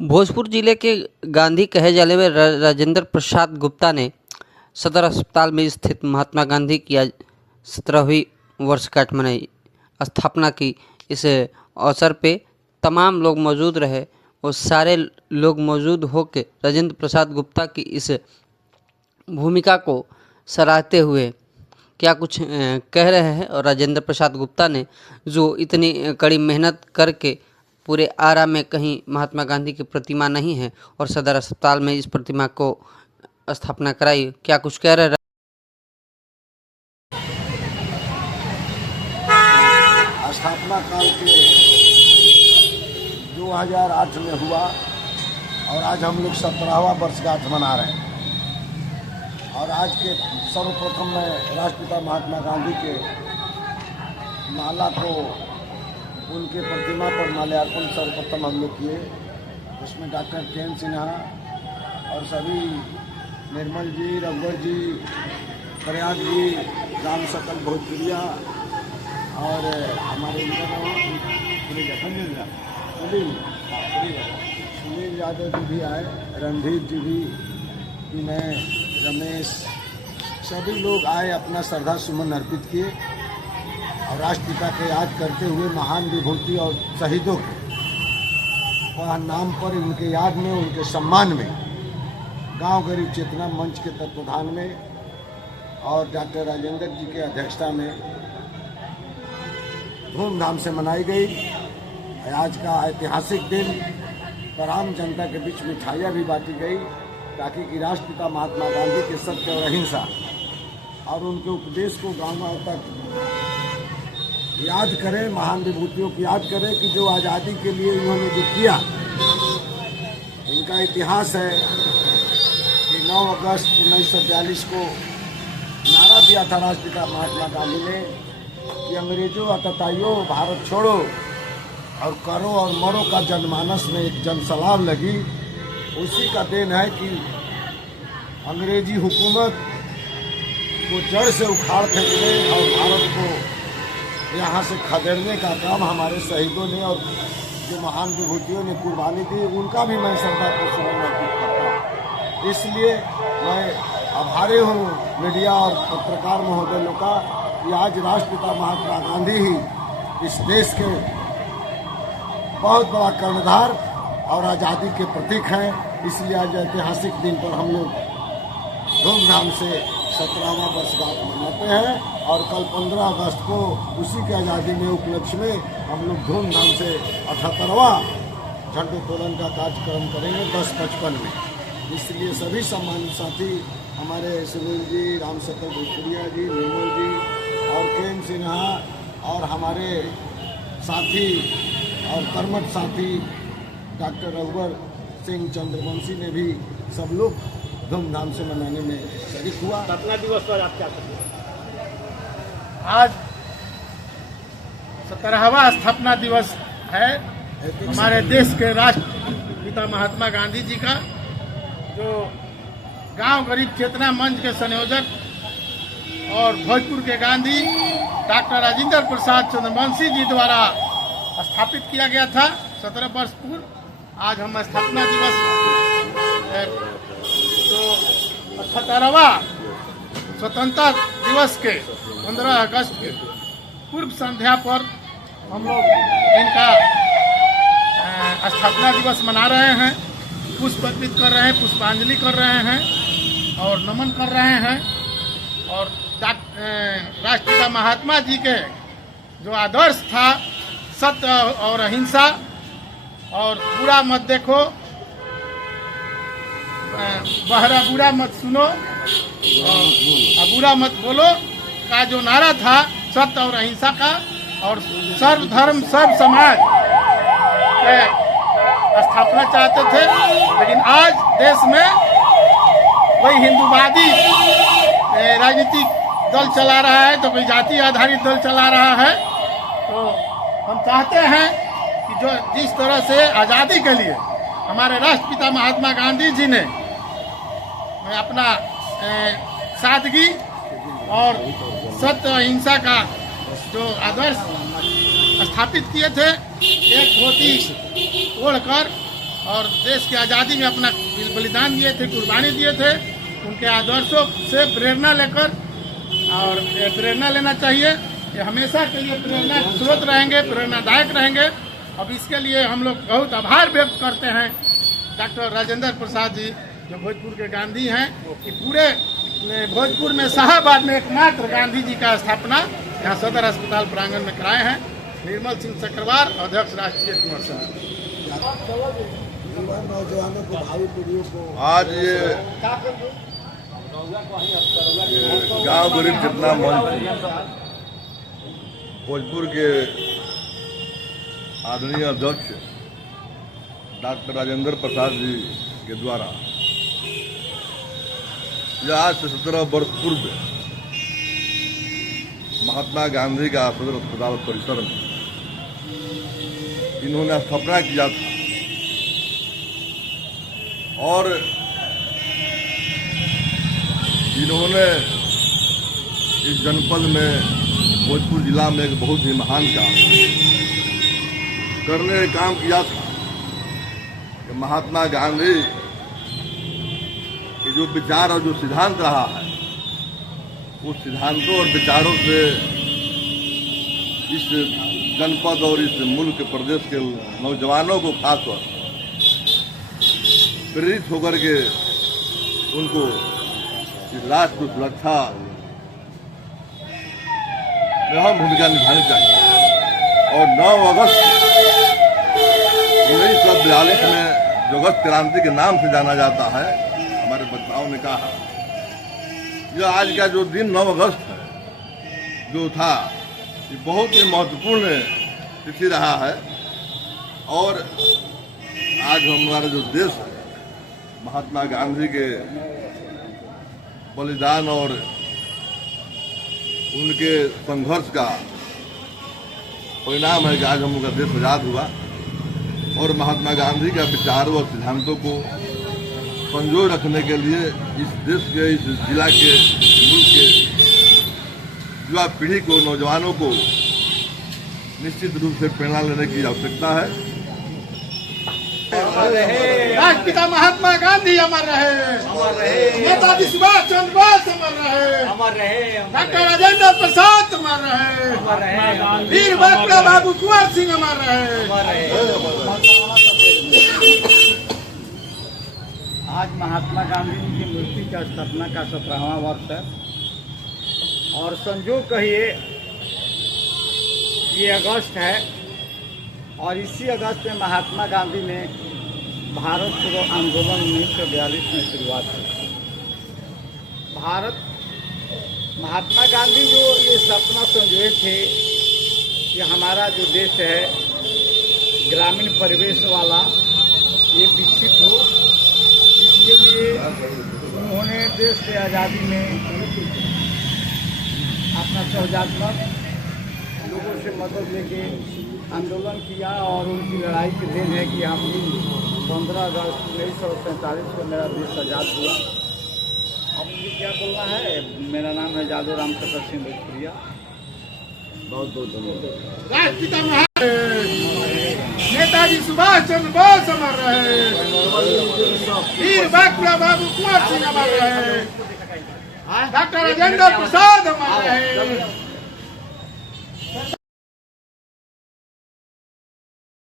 भोजपुर जिले के गांधी कहे जाने में राजेंद्र प्रसाद गुप्ता ने सदर अस्पताल में स्थित महात्मा गांधी की आज 17वीं वर्षगांठ मनाई, स्थापना की। इस अवसर पे तमाम लोग मौजूद रहे और सारे लोग मौजूद होकर राजेंद्र प्रसाद गुप्ता की इस भूमिका को सराहते हुए क्या कुछ कह रहे हैं। और राजेंद्र प्रसाद गुप्ता ने जो इतनी कड़ी मेहनत करके पूरे आरा में कहीं महात्मा गांधी की प्रतिमा नहीं है और सदर अस्पताल में इस प्रतिमा को स्थापना कराई, क्या कुछ कह रहे हैं। स्थापना काल के 2008 में हुआ और आज हम लोग 17वां वर्षगांठ मना रहे हैं। और आज के सर्वप्रथम मैं राष्ट्रपिता महात्मा गांधी के माला को उनके प्रतिमा पर माल्यार्पण सर्वप्रथम हम लोग किए। उसमें डॉक्टर के सिन्हा और सभी निर्मल जी, रघुवर जी, प्रयाग जी, राम सकल भोजपुरिया और हमारे सुनील यादव जी भी आए, रणधीर जी भी, विनय, रमेश, सभी लोग आए, अपना श्रद्धा सुमन अर्पित किए और राष्ट्रपिता को याद करते हुए महान विभूति और शहीदों के वह नाम पर उनके याद में, उनके सम्मान में गांव गरीब चेतना मंच के तत्वाधान में और डॉक्टर राजेंद्र जी के अध्यक्षता में धूमधाम से मनाई गई। आज का ऐतिहासिक दिन पर आम जनता के बीच मिठाइयाँ भी बांटी गई ताकि कि राष्ट्रपिता महात्मा गांधी के सत्य और अहिंसा और उनके उपदेश को गाँव तक याद करें, महान विभूतियों की याद करें कि जो आज़ादी के लिए उन्होंने जो किया। इनका इतिहास है कि 9 अगस्त 1942 को नारा दिया था राष्ट्रपिता महात्मा गांधी ने कि अंग्रेजों अतताइयों भारत छोड़ो और करो और मरो का जनमानस में एक जनसलाब लगी। उसी का देन है कि अंग्रेजी हुकूमत को जड़ से उखाड़ फेंकने और भारत को यहाँ से खदेड़ने का काम हमारे शहीदों ने और जो महान विभूतियों ने कुर्बानी दी, उनका भी मैं श्रद्धा को सुमन अर्पित करता हूँ। इसलिए मैं आभारी हूँ मीडिया और पत्रकार महोदयों का कि आज राष्ट्रपिता महात्मा गांधी ही इस देश के बहुत बड़ा कर्णधार और आज़ादी के प्रतीक हैं। इसलिए आज ऐतिहासिक दिन पर हम लोग धूमधाम से 17वां वर्षगांठ मनाते हैं और कल 15 अगस्त को उसी के आज़ादी में उपलक्ष्य में हम लोग धूमधाम से 78वां झंडोत्तोलन का कार्यक्रम करेंगे 10:55 में। इसलिए सभी सम्मानित साथी हमारे सुनील जी, राम सकल भोजपुरिया जी, निर्मल जी और के सिन्हा और हमारे साथी और कर्मठ साथी डॉक्टर रघुवर सिंह चंद्रवंशी ने भी सब लोग धूमधाम से मनाने में शरीक हुआ। स्थापना दिवस पर आप क्या करते हैं? आज 17वां स्थापना दिवस है हमारे देश के राष्ट्रपिता महात्मा गांधी जी का, जो गांव गरीब चेतना मंच के संयोजक और भोजपुर के गांधी डॉक्टर राजेंद्र प्रसाद चंद्रवंशी जी द्वारा स्थापित किया गया था 17 वर्ष पूर्व। आज हम स्थापना दिवस जो 78वां स्वतंत्रता दिवस के 15 अगस्त के पूर्व संध्या पर हम लोग इनका स्थापना दिवस मना रहे हैं, पुष्प अर्पित कर रहे हैं, पुष्पांजलि कर रहे हैं और नमन कर रहे हैं। और राष्ट्रपिता महात्मा जी के जो आदर्श था सत्य और अहिंसा और बुरा मत देखो, बहरा बुरा मत सुनो और बुरा मत बोलो का जो नारा था सत्य और अहिंसा का और सर्व धर्म सर्व समाज के स्थापना चाहते थे। लेकिन आज देश में कोई हिंदूवादी राजनीतिक दल चला रहा है तो कोई जाति आधारित दल चला रहा है। तो हम चाहते हैं कि जो जिस तरह से आज़ादी के लिए हमारे राष्ट्रपिता महात्मा गांधी जी ने अपना सादगी और सत्य अहिंसा का जो आदर्श स्थापित किए थे, एक धोती ओढ़कर और देश की आज़ादी में अपना बलिदान दिए थे, कुर्बानी दिए थे। उनके आदर्शों से प्रेरणा लेकर और ये प्रेरणा लेना चाहिए। ये हमेशा के लिए प्रेरणा स्रोत रहेंगे, प्रेरणादायक रहेंगे। अब इसके लिए हम लोग बहुत आभार व्यक्त करते हैं डॉक्टर राजेंद्र प्रसाद जी, जो भोजपुर के गांधी हैं, कि पूरे भोजपुर में शाहाबाद में एकमात्र गांधी जी का स्थापना यहाँ सदर अस्पताल प्रांगण में कराए हैं। निर्मल सिंह चक्रवार, अध्यक्ष राष्ट्रीय कुंवर समिति। नौजवानों को, भावी पीढ़ियों को आज ये गांव गरीब जितना मंच भोजपुर के आदरणीय अध्यक्ष डॉक्टर राजेंद्र प्रसाद जी के द्वारा यह आज से 17 वर्ष पूर्व महात्मा गांधी का सदर अस्पताल परिसर में इन्होंने स्थापना किया था और इन्होंने इस जनपद में भोजपुर जिला में एक बहुत ही महान काम किया था कि महात्मा गांधी के जो विचार और जो सिद्धांत रहा है, उस सिद्धांतों और विचारों से इस जनपद और इस मुल्क प्रदेश के नौजवानों को खासतौर प्रेरित होकर के उनको इस राष्ट्र की सुरक्षा में अहम भूमिका निभानी चाहिए। और 9 अगस्त 1942 में जो अगस्त क्रांति के नाम से जाना जाता है, हमारे वक्ताओं ने कहा, यह आज का जो दिन 9 अगस्त है जो था, ये बहुत ही महत्वपूर्ण तिथि रहा है। और आज हमारा जो देश है, महात्मा गांधी के बलिदान और उनके संघर्ष का परिणाम है कि आज हम लोग का देश आजाद हुआ। और महात्मा गांधी का विचारों और सिद्धांतों को संजोए रखने के लिए इस देश के, इस जिला के, मुल्क के युवा पीढ़ी को, नौजवानों को निश्चित रूप से प्रेरणा लेने की आवश्यकता है। राष्ट्रपिता महात्मा गांधी अमर रहे, नेताजी सुभाष चंद्र बोस अमर रहे, डॉक्टर राजेंद्र प्रसाद अमर रहे, वीर बाबू कुंवर सिंह अमर रहे। आज महात्मा गांधी जी की मूर्ति का स्थापना का 17वां वर्ष है और संजोग कहिए ये अगस्त है और इसी अगस्त में महात्मा गांधी ने भारत छोड़ो आंदोलन 1942 में शुरुआत की। महात्मा गांधी जो ये सपना संजोए थे कि हमारा जो देश है ग्रामीण परिवेश वाला ये विकसित हो, इसके लिए उन्होंने देश की आज़ादी में अपना सौजात्मक लोगों से मदद लेके आंदोलन किया और उनकी लड़ाई की देन है कि हम 15 अगस्त 1947 को मेरा देश आज़ाद हुआ। अब मुझे क्या बोलना है, मेरा नाम है जादू राम प्रसाद सिंह भोजपुरिया। बहुत बहुत धन्यवाद। राष्ट्रपिता नेताजी सुभाष चंद्र बोस अमर रहे, वीर बाबू कुंवर सिंह अमर रहे, डॉक्टर राजेंद्र प्रसाद अमर रहे।